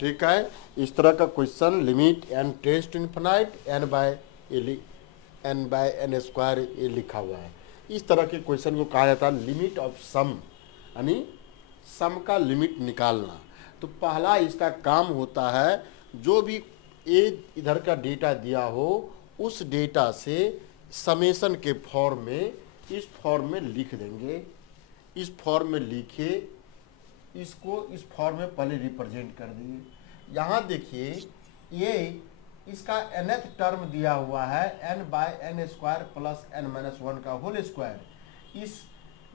ठीक है। इस तरह का question limit N tends to infinite N by N square ये लिखा हुआ है। इस तरह के क्वेश्चन को कहा जाता है लिमिट ऑफ सम, यानी सम का लिमिट निकालना। तो पहला इसका काम होता है, जो भी ए इधर का डेटा दिया हो उस डेटा से समेशन के फॉर्म में इस फॉर्म में लिख देंगे। इस फॉर्म में लिखे, इसको इस फॉर्म में पहले रिप्रेजेंट कर दिए। यहाँ देखिए ये इसका nth टर्म दिया हुआ है n by N square plus n minus one का होल स्क्वायर। इस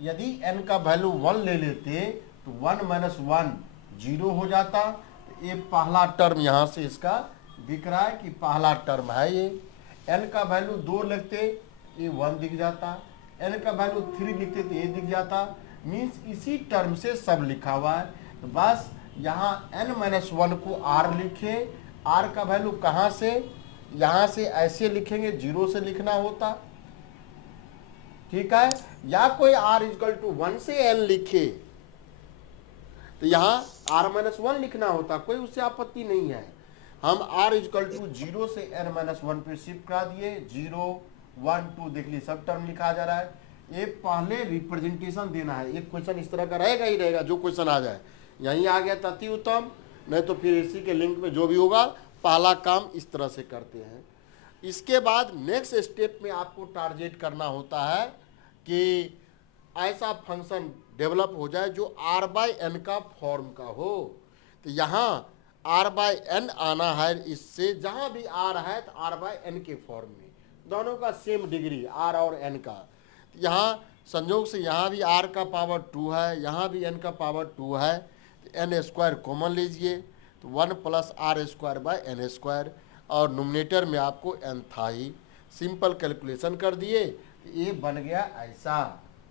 यदि n का वैल्यू 1 ले लेते तो 1 माइनस वन 0 हो जाता। तो ये पहला टर्म यहाँ से इसका दिख रहा है कि पहला टर्म है ये। n का वैल्यू 2 लिखते ये 1 दिख जाता, n का वैल्यू 3 लिखते तो ये दिख जाता। मीन्स इसी टर्म से सब लिखा हुआ है। तो बस यहाँ n माइनस वन को r लिखे, r का वैल्यू कहाँ से, यहाँ से ऐसे लिखेंगे 0 से लिखना होता, ठीक है। या कोई r इक्वल टू 1 से n लिखे तो यहाँ r माइनस वन लिखना होता, कोई उससे आपत्ति नहीं है। हम r इक्वल टू 0 से n माइनस वन पे शिफ्ट करा दिए, 0 1 2 देख ली सब टर्म लिखा जा रहा है। ये पहले रिप्रेजेंटेशन देना है। एक क्वेश्चन इस तरह का रहेगा ही रहेगा, जो क्वेश्चन आ जाए यहीं आ गया अति उत्तम, नहीं तो फिर इसी के लिंक में जो भी होगा पहला काम इस तरह से करते हैं। इसके बाद नेक्स्ट स्टेप में आपको टारगेट करना होता है कि ऐसा फंक्शन डेवलप हो जाए जो r बाई एन का फॉर्म का हो। तो यहाँ r बाई एन आना है, इससे जहाँ भी r है तो r बाई एन के फॉर्म में, दोनों का सेम डिग्री r और n का। यहाँ संयोग से यहाँ भी r का पावर 2 है, यहाँ भी n का पावर 2 है, तो n स्क्वायर कॉमन लीजिए तो 1 plus R square by N square, और नोमिनेटर में आपको n था ही। सिंपल कैलकुलेशन कर दिए तो ये बन गया ऐसा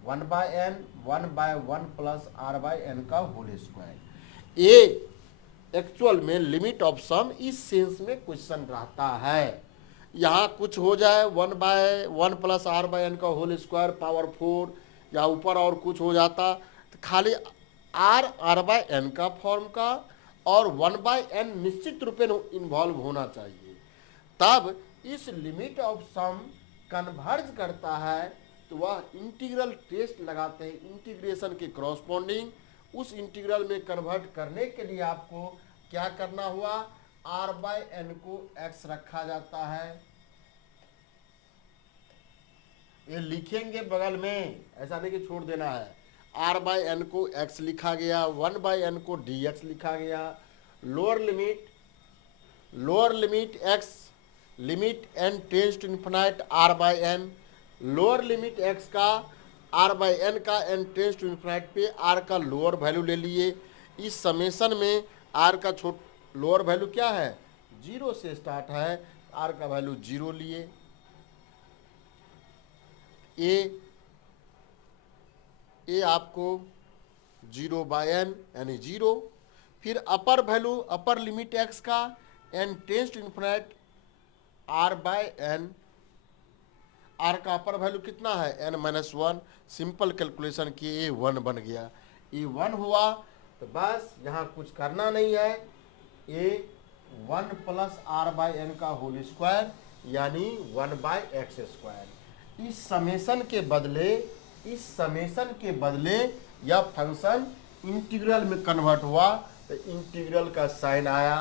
1 by N 1 plus R by N का होल स्क्वायर। ये एक्चुअल में लिमिट ऑफ सम इस सेंस में क्वेश्चन रहता है। यहाँ कुछ हो जाए 1 प्लस आर बाई एन का होल स्क्वायर पावर 4, या ऊपर और कुछ हो जाता तो खाली आर बाई एन का फॉर्म का और 1 बाई एन निश्चित रूप में इन्वॉल्व होना चाहिए। तब इस लिमिट ऑफ सम कन्वर्ज करता है तो वह इंटीग्रल टेस्ट लगाते हैं इंटीग्रेशन के क्रॉसपोंडिंग। उस इंटीग्रल में कन्वर्ट करने के लिए आपको क्या करना हुआ, r बाई एन को x रखा जाता है, ये लिखेंगे बगल में, ऐसा नहीं कि छोड़ देना है। r बाई एन को x लिखा गया, 1 बाई एन को dx लिखा गया। Lower limit x limit n tends to infinite r by N, lower limit x का r बाई एन का n टेंड्स टू इन्फिनाइट पे r का लोअर वैल्यू ले लिए। इस समेशन में r का लोअर वैल्यू क्या है, 0 से स्टार्ट है, r का वैल्यू 0 लिए। ए आपको 0 बाई एन यानी 0। फिर upper value upper limit x का n tends to infinite r by N, r का अपर वैल्यू कितना है n minus one. Simple calculation किए ये 1 बन गया, ये 1 हुआ तो बस यहाँ कुछ करना नहीं है। ये 1 प्लस आर बाई एन का होल स्क्वायर यानी 1 बाई एक्स स्क्वायर। इस समेशन के बदले यह फंक्शन इंटीग्रल में कन्वर्ट हुआ तो इंटीग्रल का साइन आया।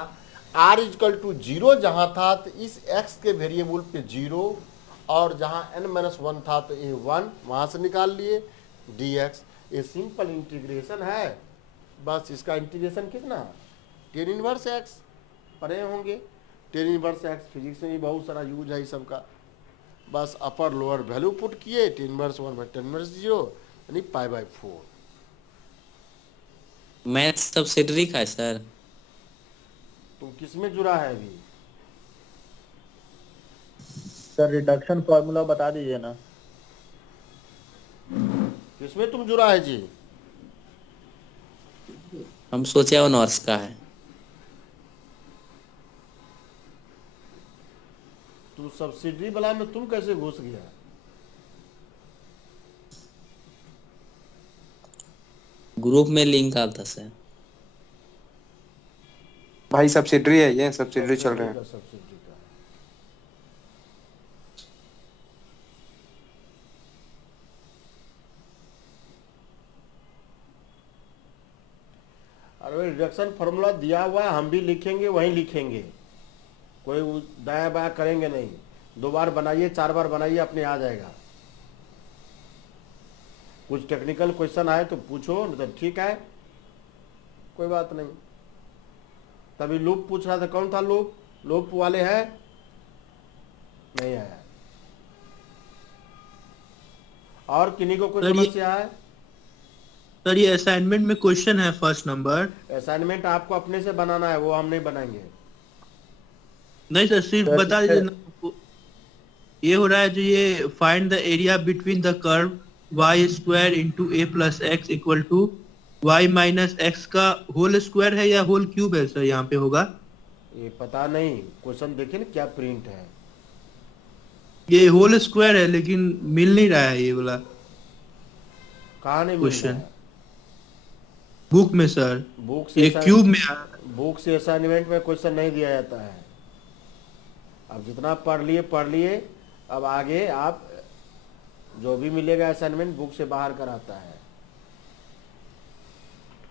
r इक्वल टू 0 जहाँ था तो इस x के वेरिएबल पे 0, और जहाँ n माइनस वन था तो ये 1 वहाँ से निकाल लिए dx। ये सिंपल इंटीग्रेशन है। बस इसका इंटीग्रेशन कितना, टेन इनवर्स x पढ़े होंगे, टेन इनवर्स x फिजिक्स में भी बहुत सारा यूज है इस सब का। बस अपर लोअर वैल्यू पुट किए, tan inverse 1 by tan inverse 0 यानी पाई बाई 4। मैथ सब्सिडरी का है सर। तुम किस में जुड़ा है अभी, सर रिडक्शन फॉर्मूला बता दीजिए ना। किसमें तुम जुड़ा है जी, हम सोचे ऑनर्स का है। तुम सब्सिडी वाला में तुम कैसे घुस गया, ग्रुप में लिंक आता सर। भाई सब्सिडरी है, ये सब्सिडरी चल रहा है। सब्सिडी का। अरे रिडक्शन फार्मूला दिया हुआ है, हम भी लिखेंगे वहीं लिखेंगे, कोई दाया बाया करेंगे नहीं। 2 बार बनाइए 4 बार बनाइए, अपने आ जाएगा। कुछ टेक्निकल क्वेश्चन आए तो पूछो, नहीं तो ठीक है, कोई बात नहीं। तभी लूप पूछ रहा था, कौन था लूप? लूप वाले हैं? नहीं आया। और किन्हीं को कोई सर ये समस्या है? सर ये असाइनमेंट में क्वेश्चन है फर्स्ट नंबर। असाइनमेंट आपको अपने से बनाना है, वो हम नहीं बनाएंगे। नहीं सर, सिर्फ सर, बता दीजिए ना। ये हो रहा है जो ये find the area between the curve Y square into A plus X equal to Y minus X का होल स्क्वायर है या होल क्यूब है सर, यहाँ पे होगा। ये पता नहीं, क्वेश्चन देखिए ना क्या प्रिंट है। ये होल स्क्वायर है लेकिन मिल नहीं रहा है ये वाला कहाँ नहीं मिल रहा क्वेश्चन है? बुक में सर। बुक ये से क्यूब में बुक से असाइनमेंट में क्वेश्चन नहीं दिया जाता है। अब जितना पढ़ लिए, अब आगे आप जो भी मिलेगा असाइनमेंट बुक से बाहर कराता है।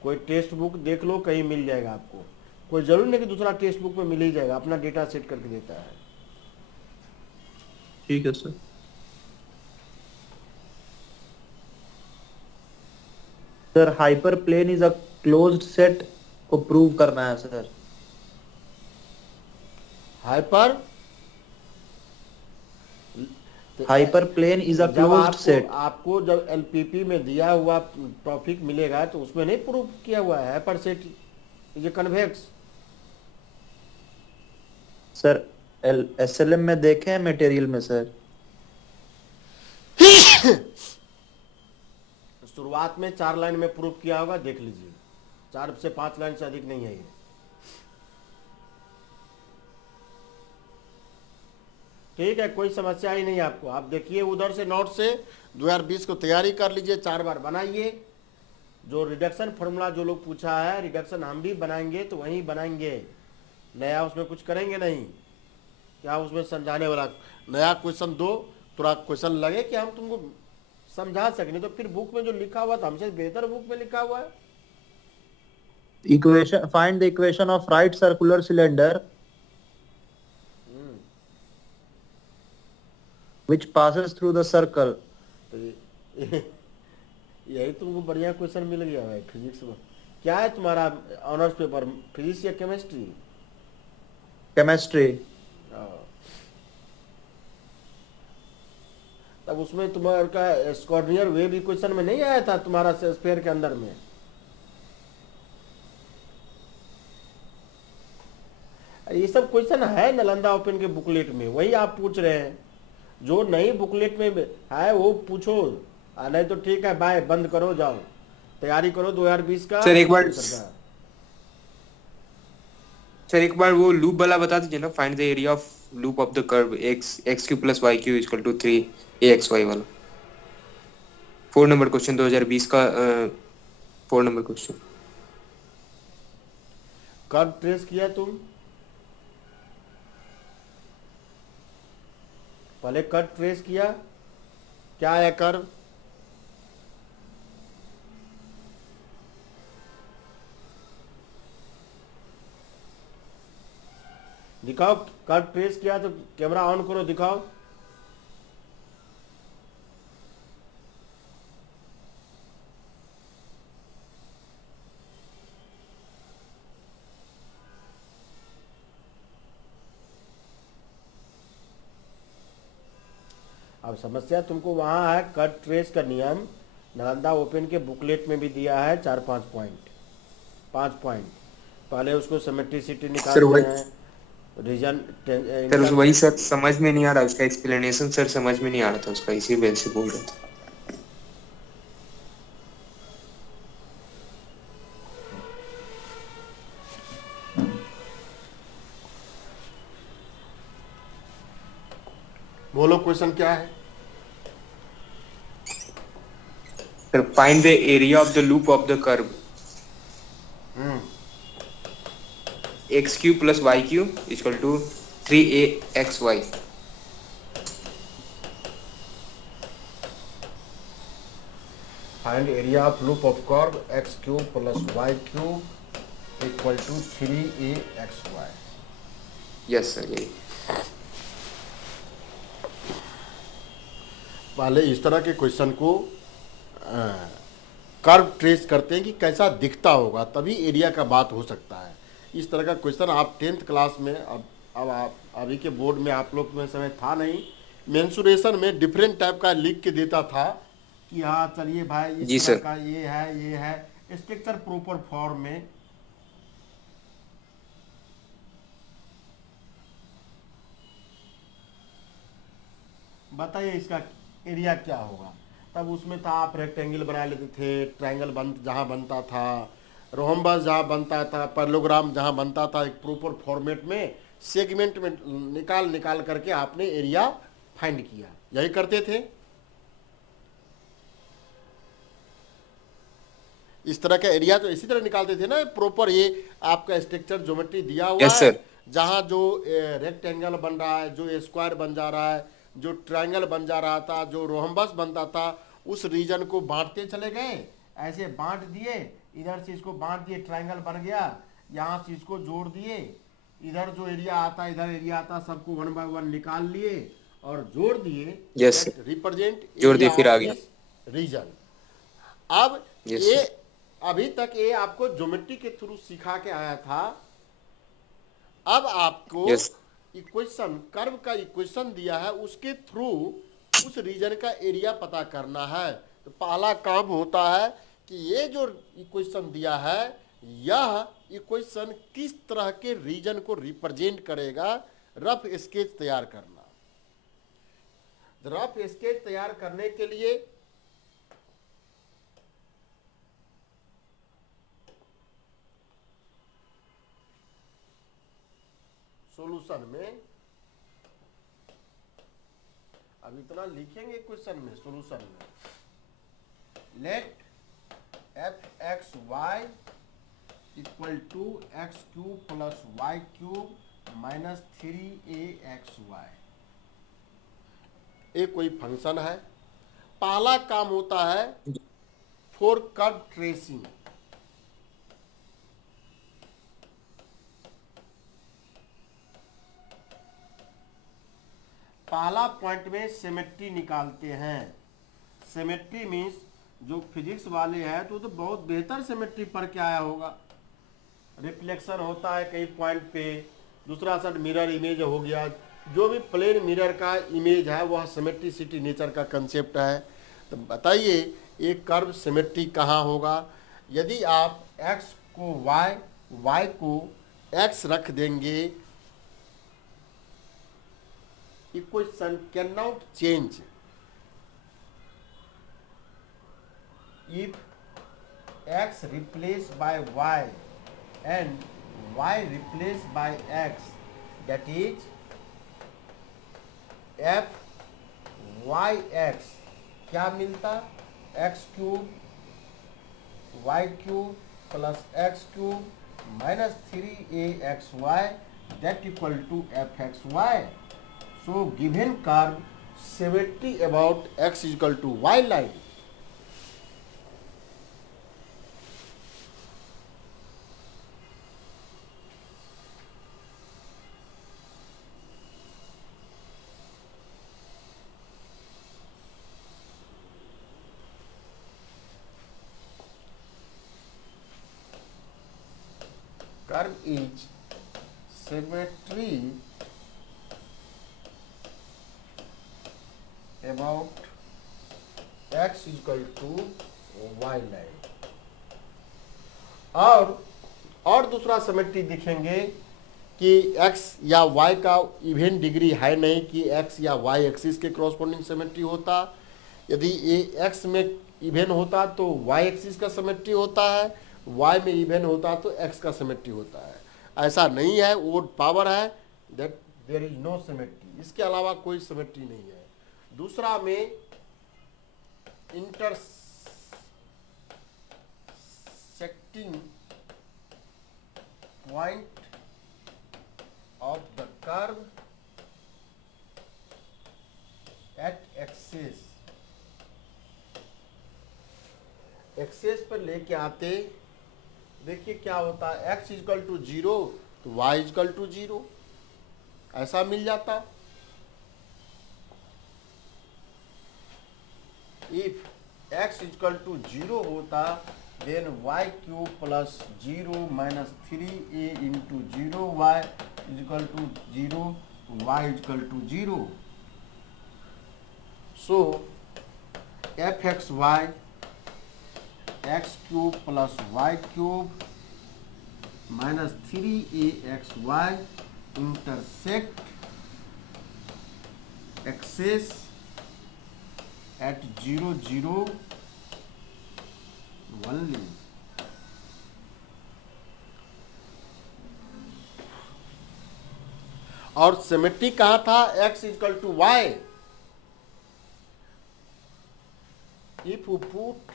कोई टेक्स्ट बुक देख लो, कहीं मिल जाएगा आपको। कोई जरूर नहीं कि दूसरा टेक्स्ट बुक में मिल ही जाएगा, अपना डेटा सेट करके देता है। ठीक है sir. Sir hyper plane is a closed set को प्रूव करना है sir. Hyper hyper plane is a जब क्लोज्ड सेट। आपको जब एलपीपी में दिया हुआ टॉपिक मिलेगा तो उसमें नहीं प्रूव किया हुआ है hyper set is convex. Sir SLM में देखे हैं मटेरियल में सर। शुरुआत में 4 लाइन में प्रूव किया होगा, देख लीजिए। 4 से 5 लाइन से अधिक नहीं है ये। ठीक है, कोई समस्या ही नहीं आपको। आप देखिए उधर से नोट से 2020 को तैयारी कर लीजिए, 4 बार बनाइए। जो रिडक्शन फार्मूला जो लोग पूछा है, रिडक्शन हम भी बनाएंगे तो वहीं बनाएंगे, नया उसमें कुछ करेंगे नहीं। क्या उसमें समझाने वाला नया क्वेश्चन दो, थोड़ा क्वेश्चन लगे कि हम तुमको समझा सकें, तो फिर बुक में जो लिखा हुआ था हमसे बेहतर बुक में लिखा हुआ है। Equation, find the equation of right circular cylinder which passes through the circle। तो यही तुमको बढ़िया क्वेश्चन मिल गया है फिजिक्स में। क्या है तुम्हारा ऑनर्स पेपर, फिजिक्स या केमिस्ट्री? केमिस्ट्री। तब उसमें तुम्हारा स्क्वाड्रियर वेव इक्वेशन में नहीं आया था तुम्हारा स्फीयर के अंदर में? ये सब क्वेश्चन है नालंदा ओपन के बुकलेट में, वही आप पूछ रहे हैं। जो नहीं बुकलेट में है वो पूछो, नहीं तो ठीक है, बाय, बंद करो, जाओ तैयारी करो 2020 का। सर एक बार वो लूप वाला बता दीजिए ना। Find the area of loop of the curve X cube plus Y cube equal to 3aXy वाला 4 नंबर क्वेश्चन 2020 का 4 नंबर क्वेश्चन। कब ट्रेस किया तुम? पहले कट ट्रेस किया, क्या है कर्व? दिखाओ, कट ट्रेस किया तो कैमरा ऑन करो, दिखाओ। अब समस्या तुमको वहाँ है, कट ट्रेस का नियम नालंदा ओपन के बुकलेट में भी दिया है 4-5 पॉइंट, 5 पॉइंट। पहले उसको सिमेट्रिसिटी निकालते हैं, रीजन। सर वही सर समझ में नहीं आ रहा, उसका एक्सप्लेनेशन सर समझ में नहीं आ रहा था उसका, इसी वजह से बोल रहा था। बोलो क्वेश्चन क्या है? Sir find the area of the loop of the curve. X cube plus Y cube equal to 3aXy। Find area of loop of curve X cube plus Y cube equal to 3aXy। Yes sir, यही। पहले इस तरह के question को curve trace करते हैं कि कैसा दिखता होगा, तभी एरिया का बात हो सकता है। इस तरह का क्वेश्चन आप 10th क्लास में, अब आप अभी के बोर्ड में आप लोग में समय था नहीं, मेंसुरेशन में डिफरेंट टाइप का लिख के देता था कि हाँ चलिए भाई जी इस तरह सर। का ये है स्ट्रक्चर प्रॉपर फॉर्म में। बताइए इसका एरिया क्या होगा। तब उसमें था आप रेक्टेंगल बना लेते थे, ट्रायंगल जहाँ बनता था, रोहम्बस जहाँ बनता था, पैरेललोग्राम जहाँ बनता था, एक प्रॉपर फॉर्मेट में सेगमेंट में निकाल करके आपने एरिया फाइंड किया, यही करते थे। इस तरह का एरिया तो इसी तरह निकालते थे ना, प्रॉपर ये आपका स्ट्रक्चर ज्योमेट्री दिया हुआ यस है, सर। जहाँ जो रेक्टेंगल बन रहा है, जो स्क्वायर बन जा रहा है, जो ट्रायंगल बन जा रहा था, जो रोहम्बस बनता था, उस रीजन को बांटते चले गए, ऐसे बांट दिए, इधर से इसको बांट दिए, ट्रायंगल बन गया, यहाँ से इसको जोड़ दिए, इधर जो एरिया आता इधर एरिया आता, सबको 1 बाय 1 निकाल लिए और जोड़ दिए, यस सर, रिप्रेजेंट जोड़ दिए, एरिया फिर आ ऑफ गया। This region. अब यस ये सर। अभी तक ये आपको ज्योमेट्री के थ्रू सिखा के आया था। अब आपको यस इक्वेशन, कर्व का इक्वेशन दिया है, उसके थ्रू उस रीजन का एरिया पता करना है। तो पहला काम होता है कि ये जो इक्वेशन दिया है, यह इक्वेशन किस तरह के रीजन को रिप्रेजेंट करेगा, रफ स्केच तैयार करना। रफ स्केच तैयार करने के लिए सॉल्यूशन में अब इतना लिखेंगे क्वेश्चन में, सॉल्यूशन में let F X Y equal to X cube plus Y cube minus 3aXy। ये कोई फंक्शन है। पहला काम होता है फॉर कर्व ट्रेसिंग। पहला पॉइंट में सिमेट्री निकालते हैं। सिमेट्री मीन्स जो फिजिक्स वाले हैं तो बहुत बेहतर सिमेट्री पढ़ के आया होगा। रिफ्लेक्शन होता है कई पॉइंट पे, दूसरा साइड मिरर इमेज हो गया, जो भी प्लेन मिरर का इमेज है वह सिमेट्रिसिटी नेचर का कंसेप्ट है। तो बताइए ये कर्व सिमेट्री कहाँ होगा। यदि आप x को y को x रख देंगे, equation cannot change if x replaced by y and y replaced by x, that is f y x क्या मिलता, x cube y cube plus x cube minus 3aXy that equal to fxy. So given curve symmetry about x is equal to y line. Curve is symmetry about x is equal to y line। और दूसरा symmetry दिखेंगे कि x या y का even degree है नहीं कि x या y एक्सिस के क्रॉसपोंडिंग सिमेट्री होता। यदि ये x में इवन होता तो y एक्सिस का सिमेट्री होता है, y में इवन होता तो x का सिमेट्री होता है। ऐसा नहीं है, वो पावर है that there is no symmetry, इसके अलावा कोई सिमेट्री नहीं है। दूसरा में intersecting point of the curve at axis, axis पर लेके आते, देखिए क्या होता है, x इजकल टू 0 तो y इजकल टू 0 ऐसा मिल जाता। इफ x इजकल टू 0 होता then y cube plus 0 minus 3a into 0 y is equal to 0 y is equal to 0। So F X Y X cube plus Y cube minus 3axy intersect axes at 0 0 only। और symmetry कहाँ था, x is equal to Y. If you put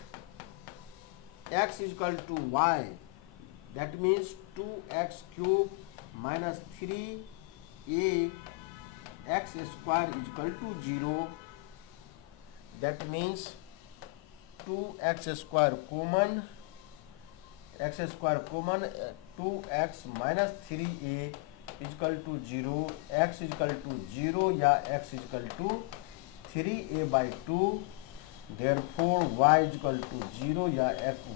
x is equal to Y, that means 2x cube minus 3a x square is equal to 0। that means 2x square common, x square common, 2x minus 3a is equal to 0, x is equal to 0 या x is equal to 3a by 2। therefore y is equal to 0 या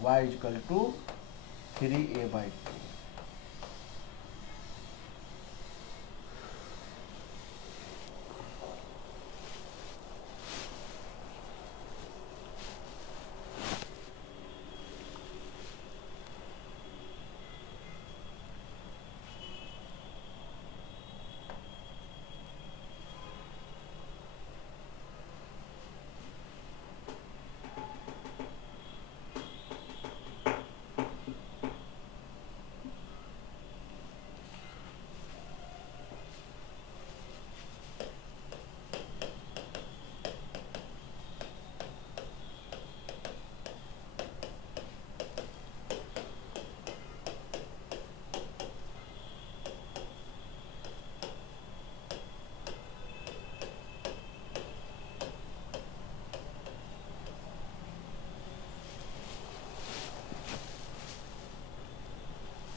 y is equal to 3a by 2।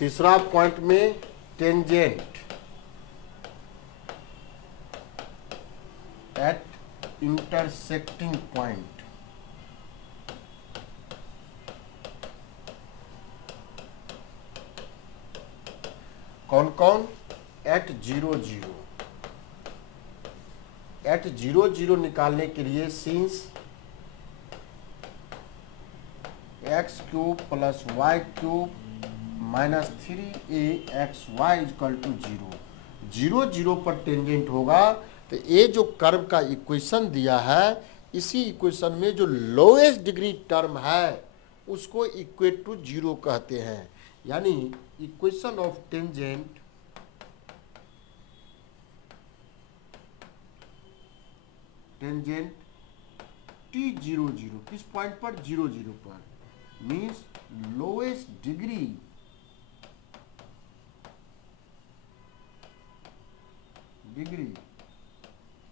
तीसरा point में tangent at intersecting point. कौन कौन, eight 0 0। Eight 0 0 निकालने के लिए since X cube plus Y cube minus 3axy is equal to 0, 0 0 पर tangent होगा। तो ये जो कर्व का इक्वेशन दिया है, इसी इक्वेशन में जो लोएस्ट डिग्री टर्म है उसको इक्वेट टू 0 कहते हैं। यानी इक्वेशन ऑफ टेंजेंट t0 0 किस पॉइंट पर, 0 0 पर, means lowest degree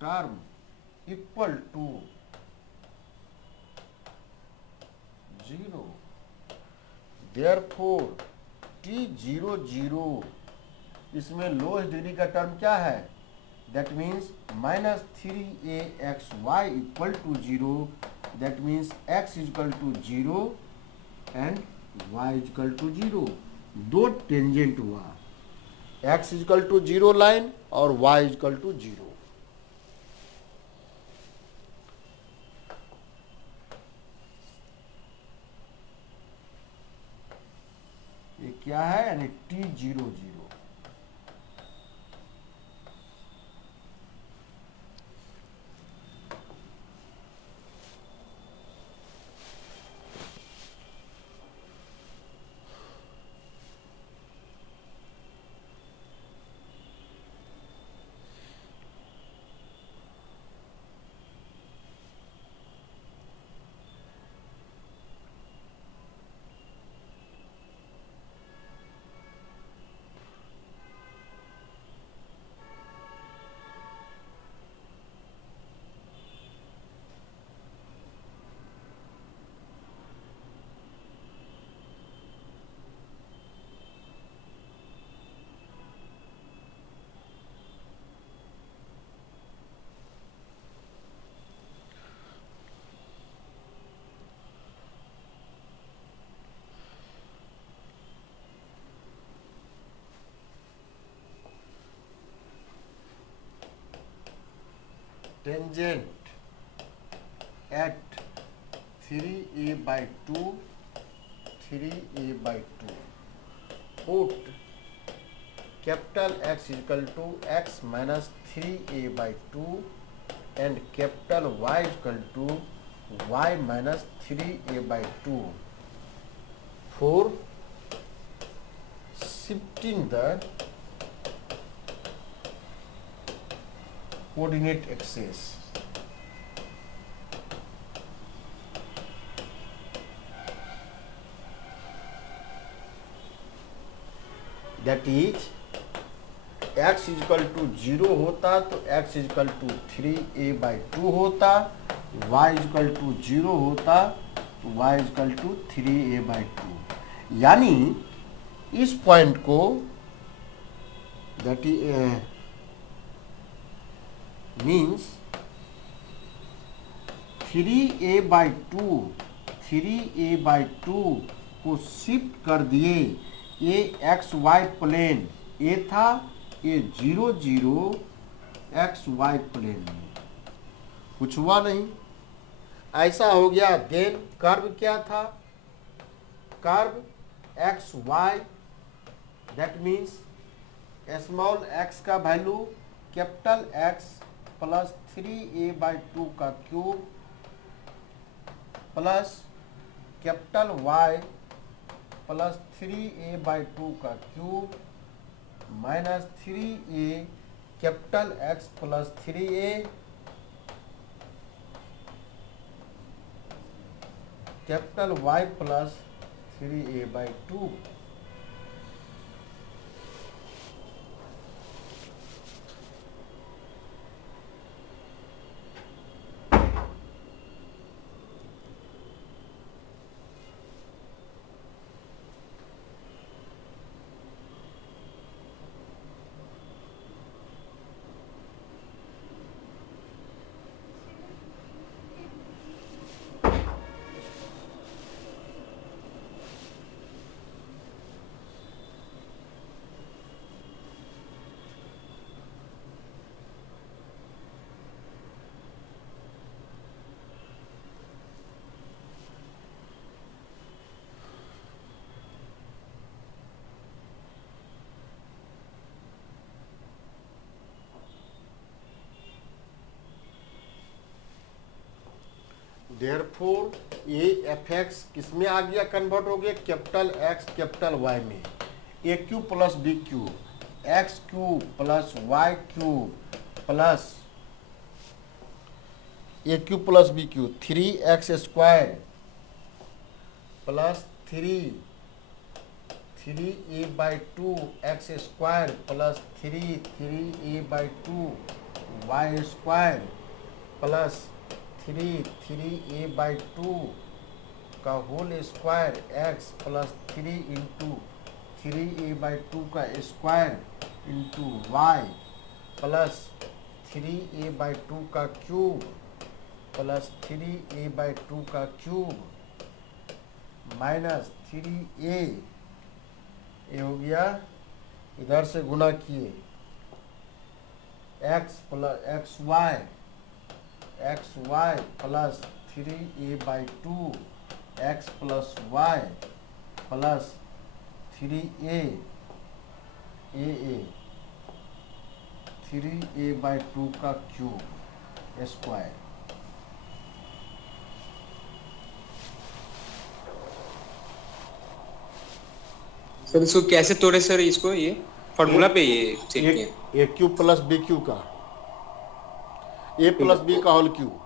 term equal to 0। Therefore t0 0 इसमें लोएस्ट डिग्री का टर्म क्या है, that means minus 3axy equal to 0। That means x equal to 0 and y equal to 0। दो tangent हुआ, x equal to 0 line और y equal to 0। ये क्या है, यानी t0 0। Tangent at 3a/2 3a/2 put capital X is equal to x minus 3a/2 and capital Y is equal to y minus 3a/2 for shifting the coordinate axis. That is x is equal to 0 होता तो x is equal to 3a/2 होता, y is equal to 0 होता तो y is equal to 3a/2। यानी इस point को that means 3a/2 को shift कर दिए। ये एक्स वाई प्लेन ए था, ये 0 0 एक्स वाई प्लेन में कुछ हुआ नहीं, ऐसा हो गया। देन कर्व क्या था? Curve x y, that means small x का value capital x plus 3a/2 का cube plus capital y plus 3a/2 का cube minus 3a capital x plus 3a capital y plus 3a/2। Therefore ये f x किस में आ गया, convert हो गया capital x capital y में। A cube plus b cube x cube plus Y cube plus a cube plus b cube 3x² plus 3a/2 x² plus 3a/2 y² plus 3a/2 का whole square x plus 3 into 3a/2 का square into y plus 3a/2 का cube plus 3a/2 का cube minus 3a, ये हो गया, इधर से गुना किए x plus xy plus 3a/2 x plus y plus 3a 3a/2 का क्यूब स्क्वायर। सर इसको कैसे तोड़े सर? इसको ये फॉर्मूला पे ये चेक किया। ए क्यू प्लस बी क्यू का ए प्लस बी का होल क्यूब।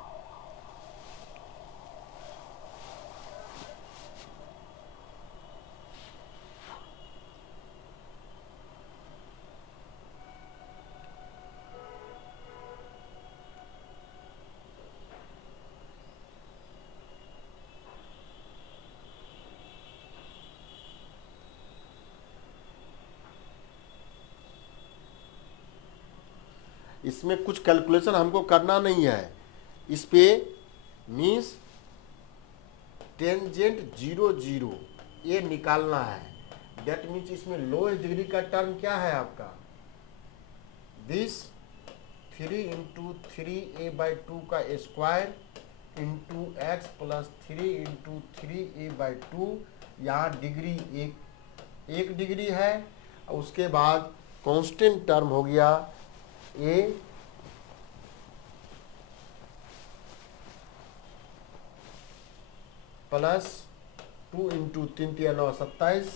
इसमें कुछ कैलकुलेशन हमको करना नहीं है, इस पे मीन्स टेंजेंट 0 0 ये निकालना है। दैट मीन्स इसमें लोएस्ट डिग्री का टर्म क्या है आपका? दिस 3 × 3a/2 का square into x plus 3 × 3a/2। यहाँ डिग्री एक डिग्री है। उसके बाद कांस्टेंट टर्म हो गया a प्लस 2 × 3 × 9 27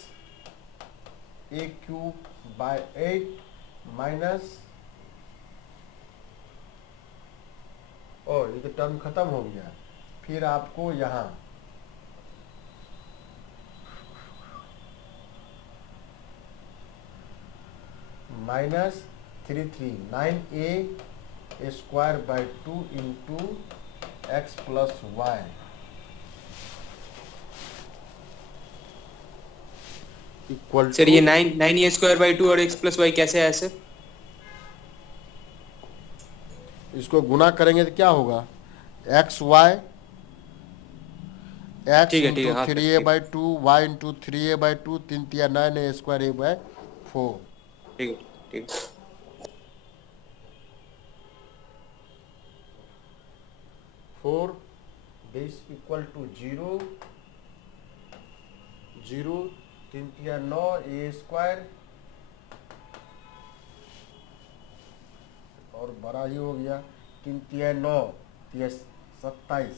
a³/8 माइनस, और ये तो टर्म खत्म हो गया। फिर आपको यहाँ -3 9a²/2 into x plus Y equal sir ये 9a²/2 और x प्लस वाई कैसे आया सर? इसको गुना करेंगे तो क्या होगा, एक्स वाई एक्स ठीक है, इंटू हाँ, 3a/2 Y into 3a/2 3 × 9 a² a/4। ठीक है, ठीक है। 4 दिस इक्वल टू 0 0 3 × 9 a², और बड़ा ही हो गया 3 × 9 27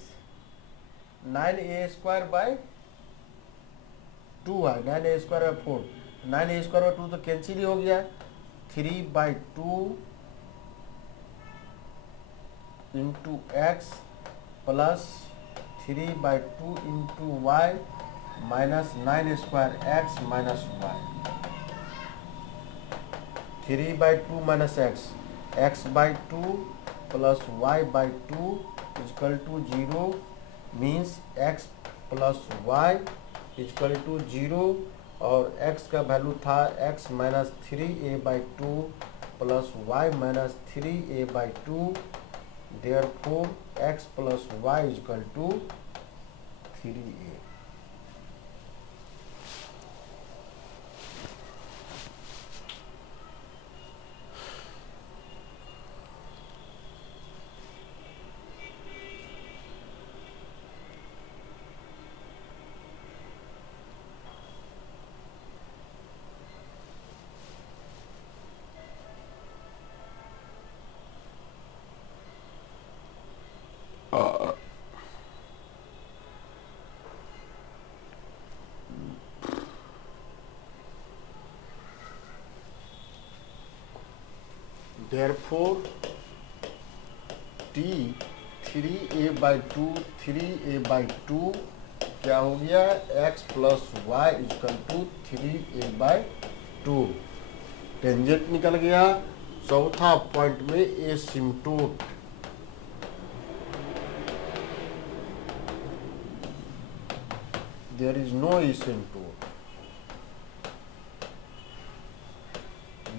9a²/2 है, 9a²/4 9a²/2 तो कैंसिल ही हो गया। 3/2 into x plus 3/2 into y minus 9² x minus y। 3/2 minus x/2 plus y/2 equal to 0 means x plus y equal to 0, और x का वैल्यू था x minus 3a/2 plus y minus 3a/2। Therefore x plus y equal to 3a। Therefore, t 3a/2 क्या हो गया, x plus Y equal to 3a/2। Tangent निकल गया। चौथा point में asymptote, there is no asymptote,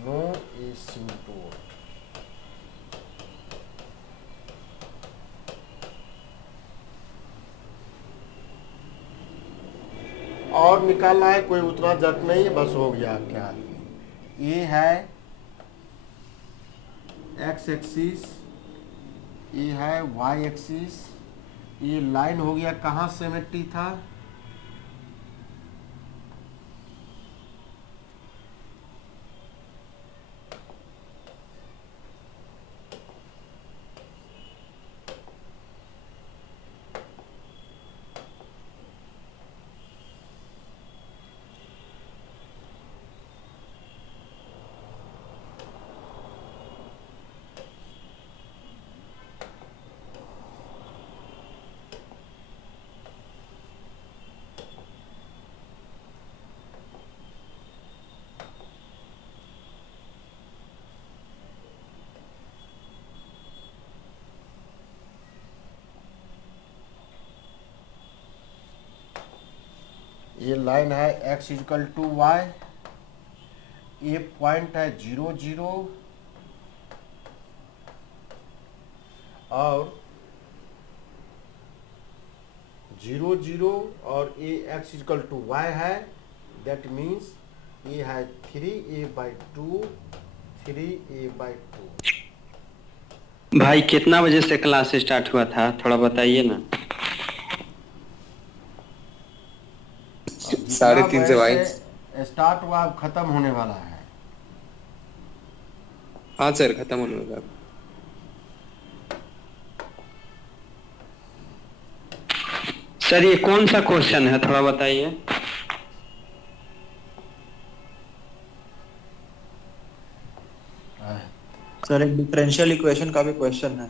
no asymptote. और निकालना है, कोई उतना जट नहीं, बस हो गया। क्या ये है एक्स एक्सिस, ये है वाई एक्सिस, ये लाइन हो गया कहाँ सिमेट्री था, ये लाइन है x इक्वल टू वाई, ये पॉइंट है 0 0, और 0 0, और ये x इक्वल टू वाई है। दैट मीन्स ये है 3a/2 3a/2। भाई कितना बजे से क्लास स्टार्ट हुआ था, थोड़ा बताइए ना। अब जितना 3:30 से बजे भाई। से स्टार्ट हुआ अब खत्म होने वाला है। हाँ सर, खत्म होने वाला। सर ये कौन सा क्वेश्चन है, थोड़ा बताइए। सर एक डिफरेंशियल इक्वेशन का भी क्वेश्चन है।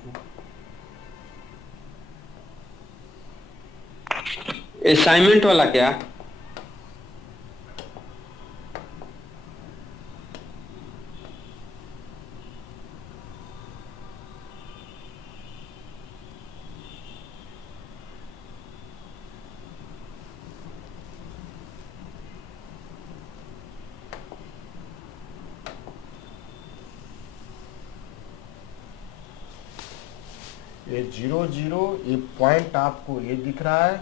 असाइनमेंट वाला क्या? ये 0 0 ये पॉइंट आपको ये दिख रहा है,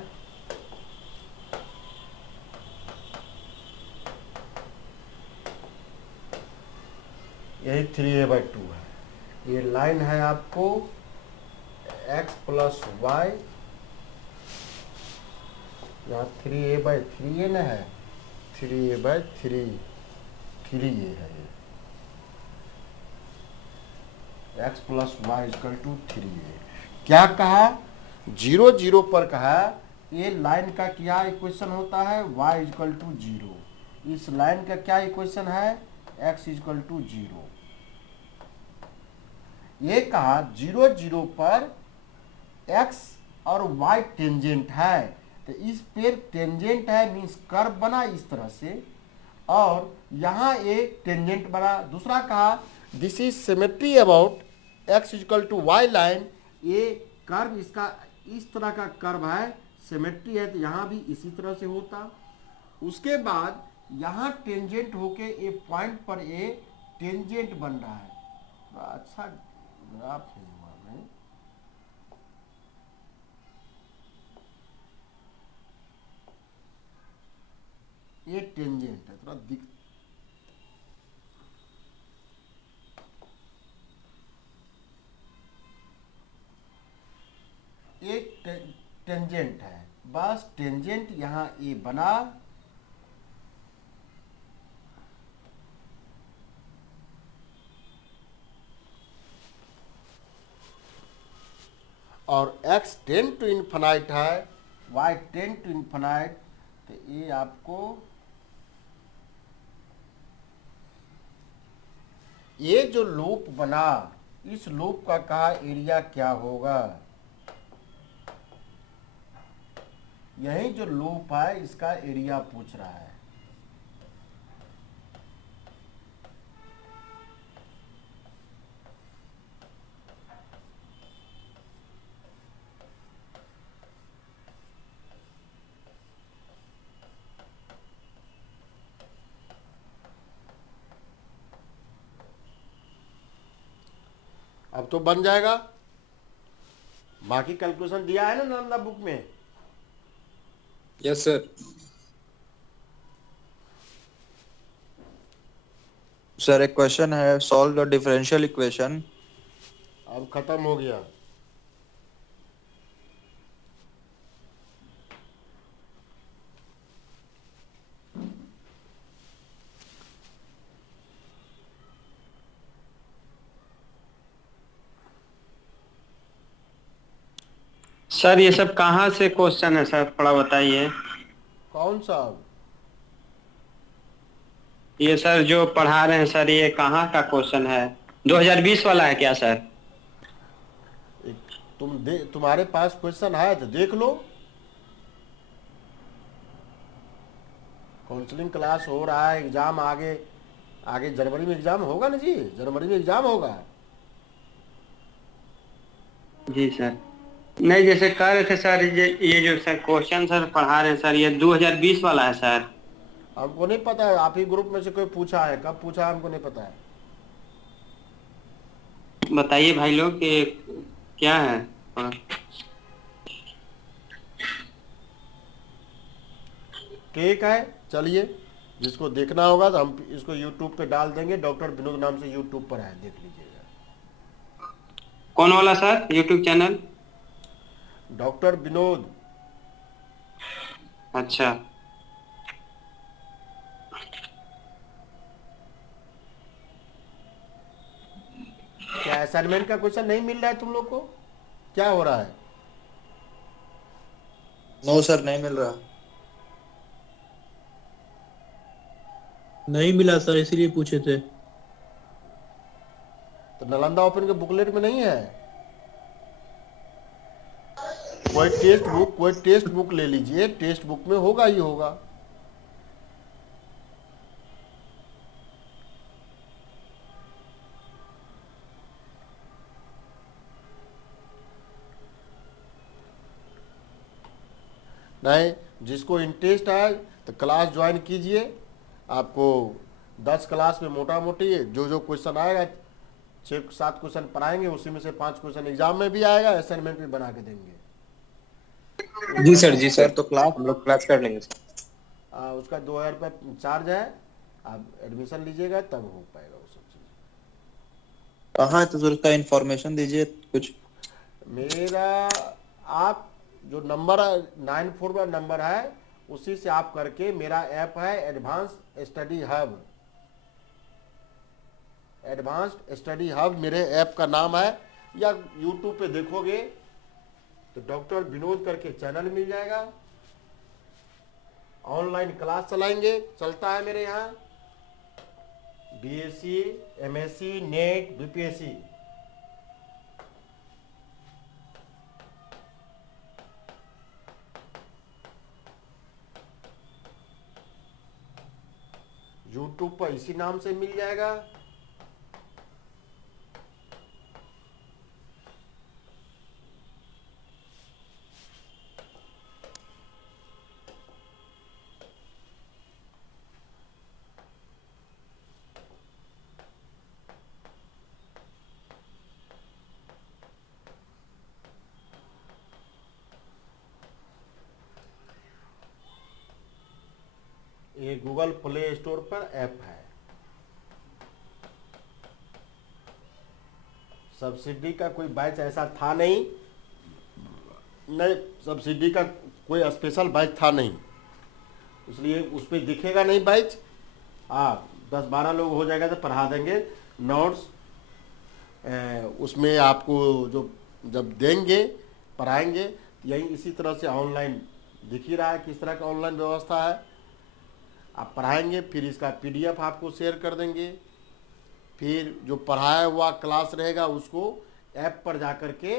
यही 3a/2 है। ये लाइन है आपको x प्लस वाई, यहाँ 3a/3 न है, 3a/3 3a है ये, x plus Y equal to 3a। क्या कहा? 0 0 पर कहा ये लाइन का क्या इक्वेशन होता है, y इक्वल टू 0। इस लाइन का क्या इक्वेशन है, x इक्वल टू 0। ये कहा 0 0 पर x और y टेंजेंट है, तो इस पेड़ टेंजेंट है मीन्स कर्व बना इस तरह से, और यहाँ एक टेंजेंट बना। दूसरा कहा this is symmetry about x equal to y line, ये कर्व इसका इस तरह का कर्व है, सिमेट्री है, तो यहाँ भी इसी तरह से होता। उसके बाद यहाँ टेंजेंट होके ये पॉइंट पर ये टेंजेंट बन रहा है। तो अच्छा ग्राफ है हुआ में, ये टेंजेंट है, थोड़ा दिख एक टेंजेंट है, बस टेंजेंट यहाँ ए बना, और x टेन टू इन्फिनाइट है, y टेन टू इन्फिनाइट, तो ये आपको ये जो लूप बना, इस लूप का कहा एरिया क्या होगा। यही जो लूप है इसका एरिया पूछ रहा है। अब तो बन जाएगा, बाकी कैलकुलेशन दिया है ना नालंदा बुक में। Yes sir. सर एक क्वेश्चन है, सॉल्व द डिफरेंशियल इक्वेशन। अब खत्म हो गया। सर ये सब कहाँ से क्वेश्चन है सर, थोड़ा बताइए। कौन सा? ये सर जो पढ़ा रहे हैं सर, ये कहाँ का क्वेश्चन है? 2020 वाला है क्या सर? तुम्हारे पास क्वेश्चन है तो देख लो। काउंसलिंग क्लास हो रहा है, एग्जाम आगे आगे जनवरी में एग्जाम होगा ना जी, जनवरी में एग्जाम होगा। जी सर। नहीं, जैसे कह रहे थे सर, ये जो सर क्वेश्चन सर पढ़ा रहे हैं सर, ये 2020 वाला है सर। हमको नहीं पता है, आप ही ग्रुप में से कोई पूछा है, कब पूछा है हमको नहीं पता है। बताइए भाई लोग कि क्या है। ठीक है, चलिए, जिसको देखना होगा तो हम इसको यूट्यूब पे डाल देंगे, डॉक्टर विनोद नाम से यूट्यूब पर है, देख लीजिएगा। कौन वाला sir YouTube channel? Doctor Vinod. अच्छा क्या असाइनमेंट का क्वेश्चन नहीं मिल रहा है तुम लोग को? क्या हो रहा है? नो सर, नहीं मिल रहा। नहीं मिला सर, इसीलिए पूछे थे। तो नालंदा ओपन के बुकलेट में नहीं है? कोई टेस्ट बुक ले लीजिए, टेस्ट बुक में होगा ही होगा। नहीं, जिसको इंटरेस्ट है तो क्लास ज्वाइन कीजिए। आपको 10 क्लास में मोटा मोटी जो जो क्वेश्चन आएगा 6-7 क्वेश्चन पढ़ाएंगे, उसी में से 5 क्वेश्चन एग्जाम में भी आएगा, असाइनमेंट भी बना के देंगे। जी सर, जी सर। तो क्लास हम लोग क्लास कर लेंगे सर। उसका 2000 रुपये चार्ज है। आप एडमिशन लीजिएगा तब हो पाएगा वो सब चीज़। कहाँ है तो सर, उसका इंफॉर्मेशन दीजिए कुछ। मेरा आप जो नंबर 94 वाला नंबर है उसी से आप करके, मेरा ऐप है advance study hub. Advanced study hub मेरे ऐप का नाम है, या यूट्यूब पे देखोगे तो डॉक्टर विनोद करके चैनल मिल जाएगा। ऑनलाइन क्लास चलता है मेरे यहाँ, BSc, MSc, net, BPSC. YouTube पर इसी नाम से मिल जाएगा। ये गूगल प्ले स्टोर पर ऐप है। सब्सिडी का कोई बैच ऐसा था नहीं, सब्सिडी का कोई स्पेशल बैच था नहीं, इसलिए उस पर दिखेगा नहीं बैच। 10-12 लोग हो जाएगा तो पढ़ा देंगे नोट्स। उसमें आपको जो जब देंगे पढ़ाएंगे, यही इसी तरह से ऑनलाइन दिख ही रहा है किस तरह का ऑनलाइन व्यवस्था है। आप पढ़ाएंगे, फिर इसका पीडीएफ आपको शेयर कर देंगे, फिर जो पढ़ाया हुआ क्लास रहेगा उसको ऐप पर जा कर के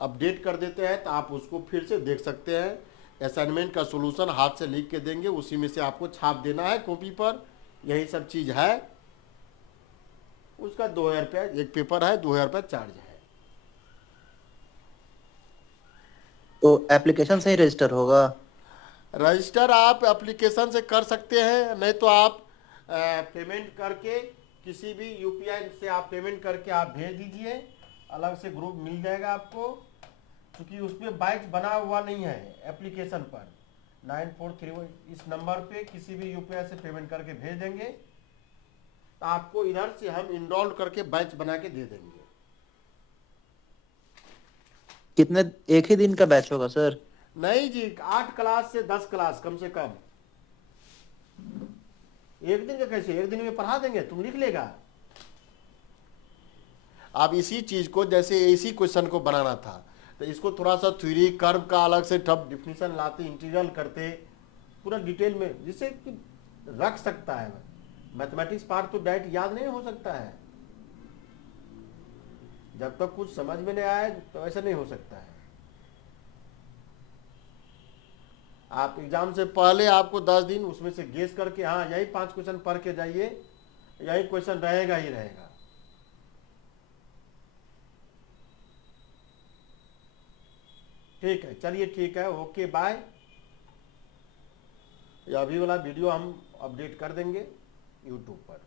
अपडेट कर देते हैं, तो आप उसको फिर से देख सकते हैं। असाइनमेंट का सॉल्यूशन हाथ से लिख के देंगे, उसी में से आपको छाप देना है कॉपी पर, यही सब चीज़ है। उसका 2000 रुपया एक पेपर है, 2000 रुपया चार्ज है। तो एप्लीकेशन से ही रजिस्टर होगा? रजिस्टर आप एप्लीकेशन से कर सकते हैं, नहीं तो आप पेमेंट करके किसी भी यूपीआई से आप पेमेंट करके आप भेज दीजिए, अलग से ग्रुप मिल जाएगा आपको। क्योंकि उसमें बैच बना हुआ नहीं है एप्लीकेशन पर। 9431 इस नंबर पे किसी भी यूपीआई से पेमेंट करके भेज देंगे, तो आपको इधर से हम इनरोल करके बैच बना के दे देंगे। कितने, एक ही दिन का बैच होगा सर? नहीं जी, 8 क्लास से 10 क्लास कम से कम। एक दिन का कैसे, एक दिन में पढ़ा देंगे, तुम लिख लेगा। आप इसी चीज को, जैसे इसी क्वेश्चन को बनाना था तो इसको थोड़ा सा थ्योरी कर्व का अलग से टफ डिफिनेशन लाते, इंटीग्रल करते पूरा डिटेल में, जिससे कि रख सकता है। मैथमेटिक्स पार्ट तो डायरेक्ट याद नहीं हो सकता है, जब तक कुछ समझ में नहीं आए तो ऐसा नहीं हो सकता है। आप एग्जाम से पहले आपको 10 दिन उसमें से गेस करके, हाँ यही 5 क्वेश्चन पढ़ के जाइए, यही क्वेश्चन रहेगा ही रहेगा। ठीक है, चलिए ठीक है, ओके बाय। ये अभी वाला वीडियो हम अपडेट कर देंगे यूट्यूब पर।